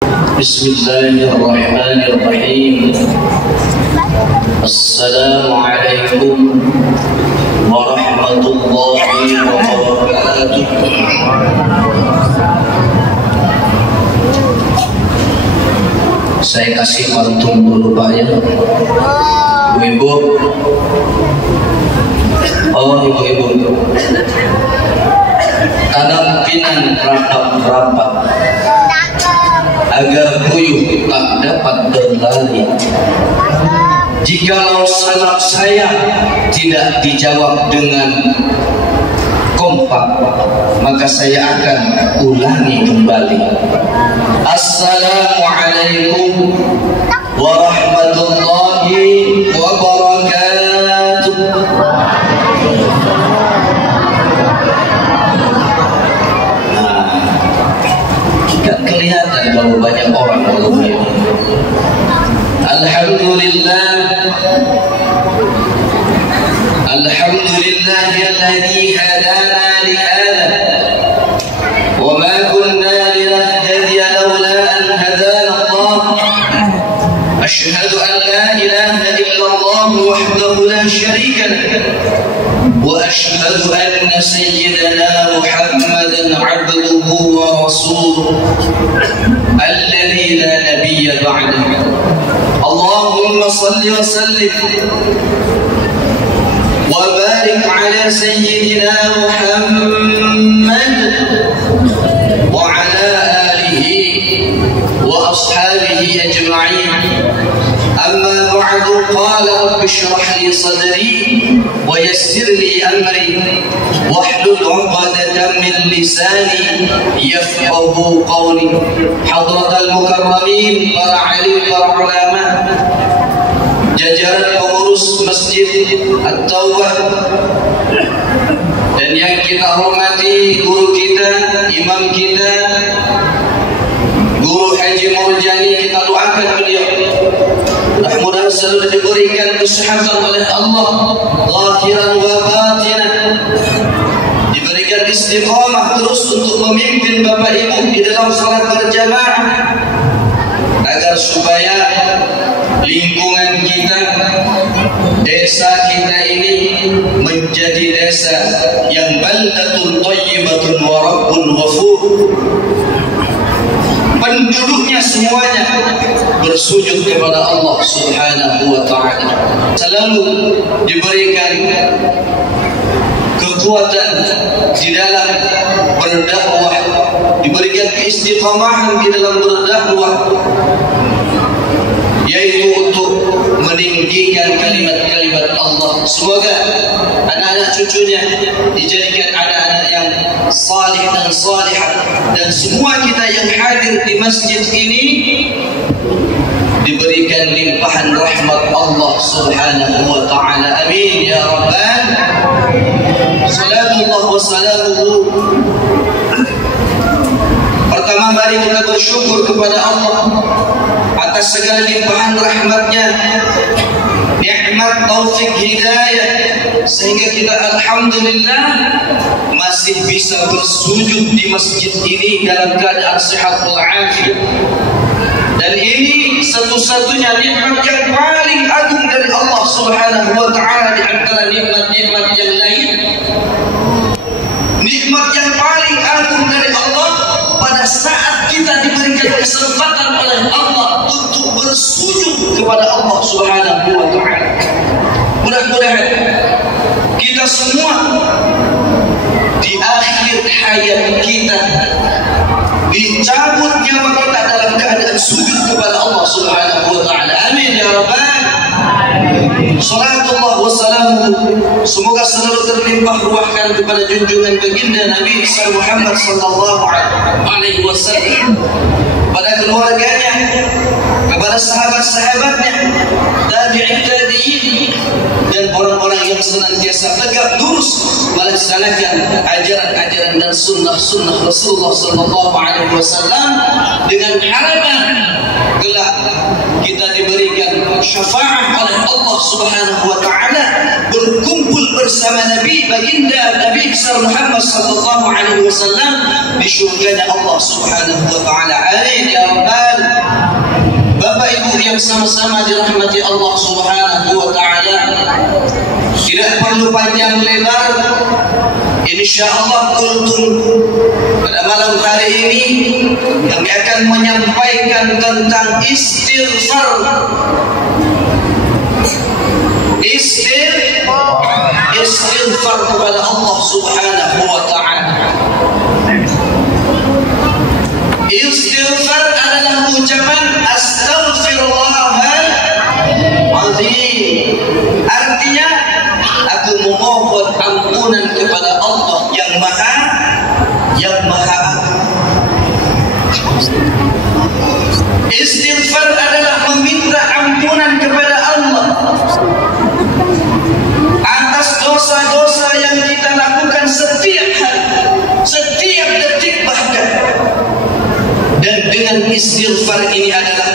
Bismillahirrahmanirrahim. Assalamualaikum warahmatullahi wabarakatuh. Saya kasih pantun dulu Pak ya. Ibu-ibu. Oh ibu-ibu. Tanam pinang rapat-rapat agar puyuh tak dapat berlari. Jikalau salam saya tidak dijawab dengan kompak, maka saya akan ulangi kembali. Assalamualaikum warahmatullahi wabarakatuh. Kelihatan kalau banyak orang begini. Alhamdulillah, alhamdulillahilladzi hadana li hadha wa ma kunna linahtadiya laula an hadana Allah. Ashhadu an la ilaha illallah wahdahu la sharika lahu wa ashhadu anna sayyidana Muhammadan 'abduhu wa rasuluhu alladzi la nabiyya ba'dahu. Allahumma salli wa sallim wa barik 'ala sayyidina Muhammad wa 'ala alihi wa ashabihi ajma'in. Amma ba'du, qala rabbi shrah li sadri wa yassir li amri wahlul 'uqdatam min lisani yafqahu qawli. Hadratal mukarramin, para alim, para ulama, jajaran pengurus Masjid At-Taubah, dan yang kita hormati guru kita, imam kita, Guru Haji Murjani, kita doakan beliau mudah-mudahan selalu diberikan kesehatan oleh Allah zahiran wa batinan, diberikan istiqamah terus untuk memimpin Bapak Ibu di dalam salat berjamaah, agar supaya lingkungan kita, desa kita ini menjadi desa yang baldatun thayyibatun wa rabbun ghafur. Penduduknya semuanya bersujud kepada Allah Subhanahu wa ta'ala, selalu diberikan kekuatan di dalam berdakwah, diberikan keistiqamahan di dalam berdakwah, yaitu untuk meninggikan kalimat-kalimat Allah. Semoga anak-anak cucunya dijadikan anak-anak yang salih dan salihah, dan semua kita yang hadir di masjid ini diberikan limpahan rahmat Allah Subhanahu wa ta'ala. Amin ya rabbal. Salatullah wa salamuhu. Pertama, mari kita bersyukur kepada Allah atas segala limpahan rahmatnya, nikmat taufik hidayah, sehingga kita alhamdulillah masih bisa bersujud di masjid ini dalam keadaan sehat walafiat. Dan ini satu-satunya nikmat yang paling agung dari Allah Subhanahu wa ta'ala di antara nikmat-nikmat yang lain. Nikmat yang paling agung dari Allah pada saat kita diberikan kesempatan oleh Allah untuk bersujud kepada Allah Subhanahu wa ta'ala. Mudah-mudahan kita semua di akhir hayat kita dicabut nyawa kita dalam keadaan sujud kepada Allah Subhanahu wa ta'ala. Amin ya rabbal. Salatullah wassalamu, semoga selalu terlimpah ruahkan kepada junjungan baginda Nabi Muhammad sallallahu alaihi wasallam, pada keluarganya, kepada sahabat-sahabatnya, tabi'in tabi'in, dan orang-orang yang senantiasa tegak lurus melaksanakan ajaran-ajaran dan sunnah-sunnah Rasulullah sallallahu alaihi wasallam, dengan harapan kelak kita diberikan syafaat oleh Allah Subhanahu wa ta'ala, berkumpul bersama Nabi baginda Nabi besar Muhammad sallallahu alaihi wasallam di syurganya Allah Subhanahu wa ta'ala. Amin ya rabbal yang sama-sama dirahmati Allah Subhanahu wa Ta'ala, tidak perlu panjang lebar, insyaallah kultum pada malam hari ini kami akan menyampaikan tentang istighfar. Istighfar kepada Allah Subhanahu wa Ta'ala. Istighfar adalah ucapan astaghfirullahaladzim. Artinya aku memohon ampunan kepada Allah yang Maha Istighfar adalah meminta ampunan kepada Allah atas dosa-dosa yang kita lakukan setiap hari, setiap detik bahkan. Dan dengan istighfar ini adalah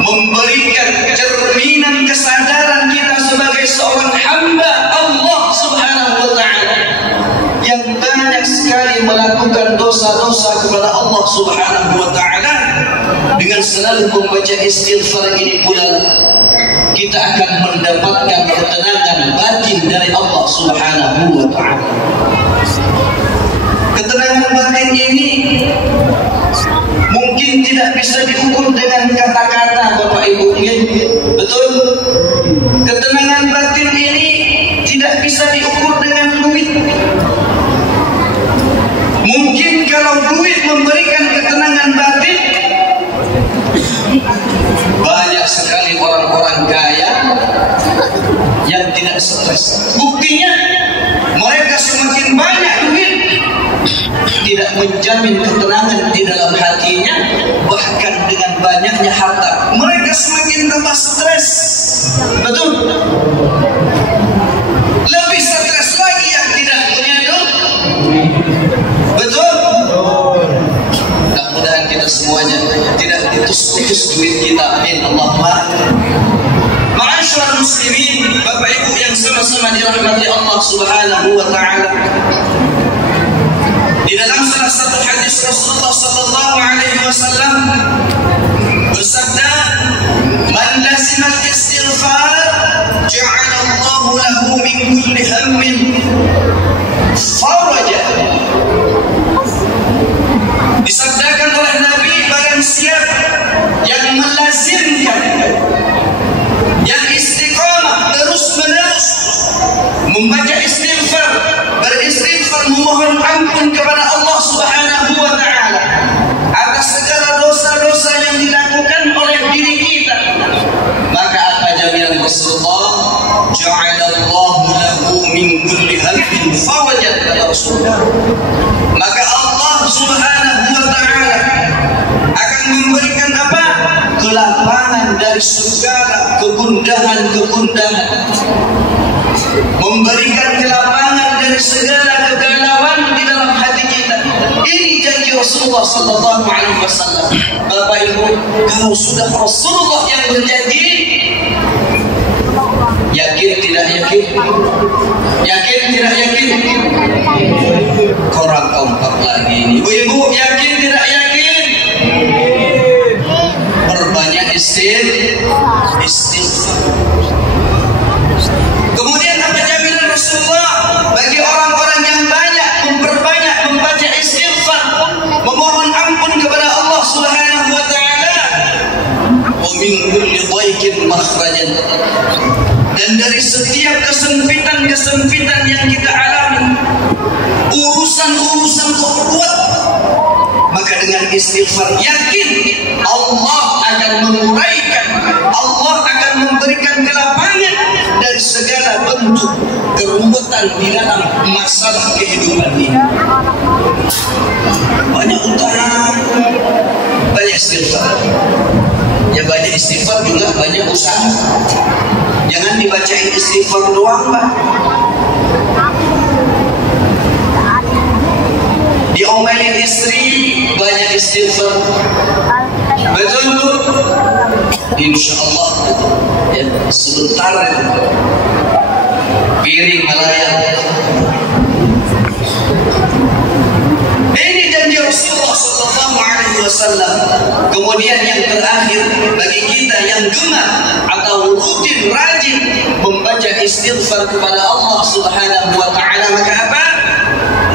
memberikan cerminan kesadaran kita sebagai seorang hamba Allah Subhanahu wa Ta'ala yang banyak sekali melakukan dosa-dosa kepada Allah Subhanahu wa Ta'ala. Dengan selalu membaca istighfar ini pula kita akan mendapatkan ketenangan batin dari Allah Subhanahu wa Ta'ala. Ketenangan batin ini mungkin tidak bisa diukur dengan kata-kata, Bapak Ibu. Betul? Ketenangan batin ini tidak bisa diukur dengan duit. Mungkin kalau duit memberikan ketenangan batin, banyak sekali orang-orang kaya yang tidak stres. Buktinya mereka semakin banyak duit tidak menjamin ketenangan di dalam hatinya, bahkan dengan banyaknya harta mereka semakin tambah stres. Betul? Lebih stres lagi yang tidak punya duit. Betul? Mudah-mudahan kita semuanya tidak putus-putus duit kita. Amin Allahumma. Ma'asyiral muslimin, Bapak Ibu yang sama-sama dirahmati Allah Subhanahu wa Ta'ala. Di dalam salah satu hadis Rasulullah sallallahu alaihi wasallam bersabda, "Man lazima al-istighfar ja'ala Allahu lahu min kulli hammin faraja." Disabdakan oleh Nabi, barang siapa yang melazimkan, yang istiqamah terus-menerus membaca istighfar, beristighfar, memohon ampun kepada Allah Subhanahu wa Ta'ala atas segala dosa-dosa yang dilakukan oleh diri kita, maka apa jaminan Rasulullah? Ja'alallahu lahu min kulli hammin farajan, ya Rasulullah. Maka Allah Subhanahu wa Ta'ala akan memberikan apa? Kelapangan dari segala kegundahan-kegundahan, memberikan kelapangan dari segala kegalauan di dalam hati kita. Ini janji Rasulullah sallallahu alaihi wasallam. Bapak Ibu, kalau sudah Rasulullah yang berjanji, yakin tidak yakin? Yakin tidak yakin? Korang keempat lagi ini. Ibu-ibu, yakin tidak yakin? Perbanyak istighfar. Kemudian apa jaminan Rasulullah bagi orang-orang yang banyak memperbanyak membaca istighfar, memohon ampun kepada Allah Subhanahu wa Ta'ala? Wa min kulli dhaiqin makhrajan. Dan dari setiap kesempitan-kesempitan yang kita alami, urusan-urusan berat, maka dengan istighfar yakin Allah akan menguraikan, Allah akan memberikan kelapangan dari segala bentuk kerumitan di dalam masalah kehidupan ini. Banyak utang, banyak istighfar. Ya banyak istighfar juga banyak usaha. Jangan dibacain istighfar doang, Pak. Diomelin istri banyak istighfar. Betul Bu? Insya Allah ya, sebentar itu piring melayang. Ini janji Rasulullah sallallahu alaihi wasallam. Kemudian yang terakhir bagi kita yang gemar atau rutin rajin membaca istighfar kepada Allah Subhanahu wa taala, maka apa?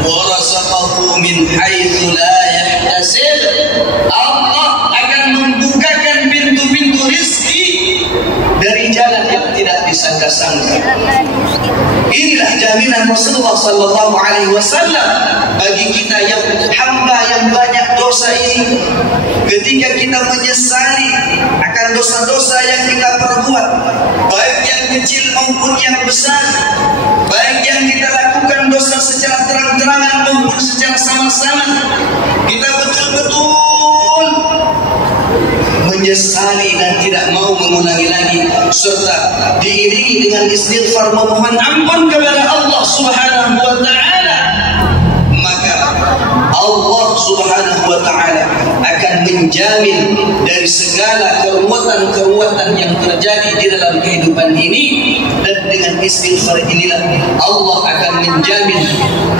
Wa razaqahu min haitsu la yahtasib. Allah akan membukakan pintu-pintu rizki dari jalan yang tidak disangka-sangka. Inilah jaminan Rasulullah sallallahu alaihi wasallam bagi kita yang hamba yang banyak dosa ini. Ketika kita menyesali akan dosa-dosa yang kita perbuat, baik yang kecil maupun yang besar, baik yang kita lakukan dosa secara terang-terangan maupun secara sama-sama, kita betul-betul menyesali dan tidak mau mengulangi lagi, serta diiringi dengan istighfar memohon ampun kepada Allah Subhanahu wa taala, maka Allah Subhanahu wa taala akan menjamin dari segala keruwetan-keruwetan yang terjadi di dalam kehidupan ini. Dan dengan istighfar inilah Allah akan menjamin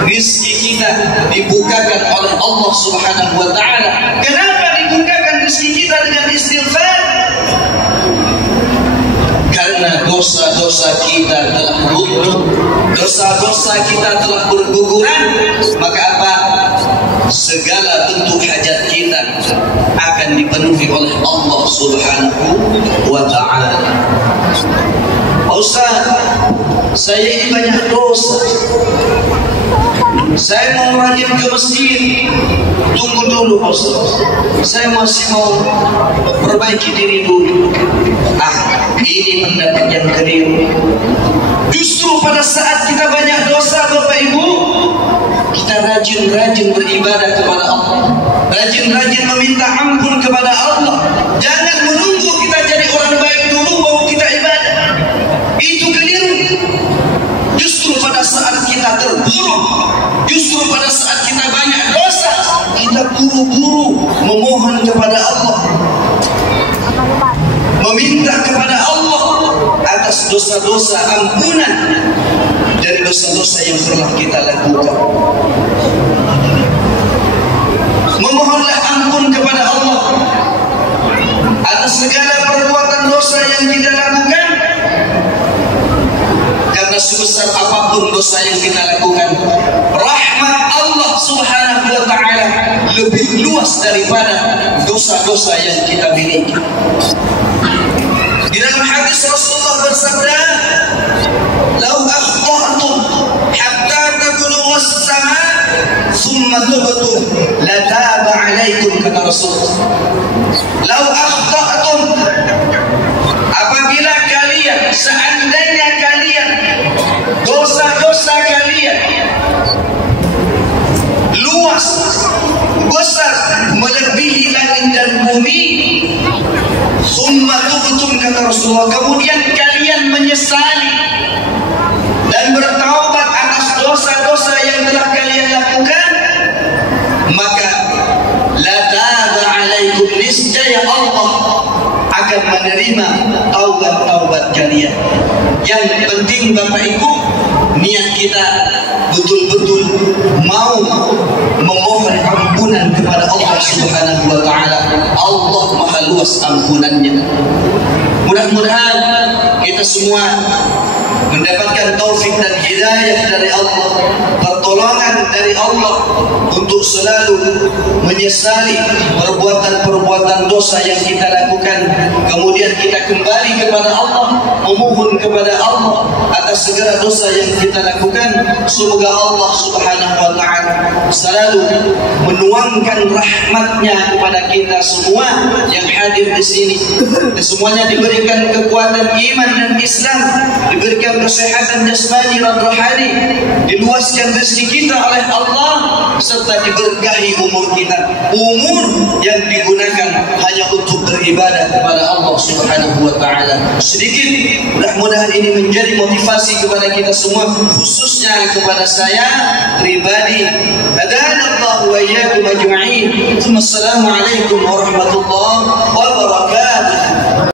rizki kita dibukakan oleh Allah Subhanahu wa taala. Kenapa dibukakan rizki kita dengan istighfar? Karena dosa-dosa kita telah runtuh, dosa-dosa kita telah berguguran, maka apa? Segala bentuk hajat kita akan dipenuhi oleh Allah Subhanahu wa ta'ala. Ustaz, saya ini banyak dosa, saya mau rajin ke masjid. Tunggu dulu Ustaz, saya masih mau perbaiki diri dulu. Ini pendapat yang keliru. Justru pada saat kita banyak dosa, Bapak Ibu, kita rajin-rajin beribadah kepada Allah, rajin-rajin meminta ampun kepada Allah. Jangan menunggu kita jadi orang baik dulu baru kita ibadah. Itu keliru. Justru pada saat kita terburuk, justru pada saat kita banyak dosa, kita buru-buru memohon kepada Allah, meminta kepada Allah atas dosa-dosa ampunan dari dosa-dosa yang telah kita lakukan. Memohonlah ampun kepada Allah atas segala perbuatan dosa yang kita lakukan, karena sebesar apapun dosa yang kita lakukan, rahmat Allah Subhanahu wa ta'ala lebih luas daripada dosa-dosa yang kita miliki. Di dalam hadis Rasulullah bersabda, "Lau akhta'tum hatta tablughu as-sama' thumma tubtum la taba 'alaikum," kata Rasulullah. Lau akhta'tum, apabila kalian, seandainya kalian, dosa-dosa kalian luas, besar, melebihi langit dan bumi, summa tubtum, kata Rasulullah, kemudian kalian menyesali dan bertaubat atas dosa-dosa yang telah kalian lakukan, maka la taba alaikum, niscaya Allah akan menerima taubat-taubat kalian. Yang penting Bapak Ibu, niat kita betul-betul mau memohon ampunan kepada Allah Subhanahu wa ta'ala. Allah maha luas ampunannya. Mudah-mudahan kita semua mendapatkan taufik dan hidayah dari Allah, pertolongan dari Allah untuk selalu menyesali perbuatan-perbuatan dosa yang kita lakukan, kemudian kita kembali kepada Allah, memohon kepada Allah atas segala dosa yang kita lakukan. Semoga Allah Subhanahu wa ta'ala selalu menuangkan rahmatnya kepada kita semua yang hadir di sini, dan semuanya diberikan kekuatan iman dan Islam, diberikan kesehatan jasmani dan rohani, diluaskan rezeki kita oleh Allah, serta diberkahi umur kita, umur yang digunakan hanya untuk beribadah kepada Allah Subhanahu wa ta'ala. Sedikit, mudah-mudahan ini menjadi motivasi kepada kita semua, khususnya kepada saya pribadi. Hadanallahu wa iyyakum ajma'in. Assalamualaikum warahmatullahi wabarakatuh.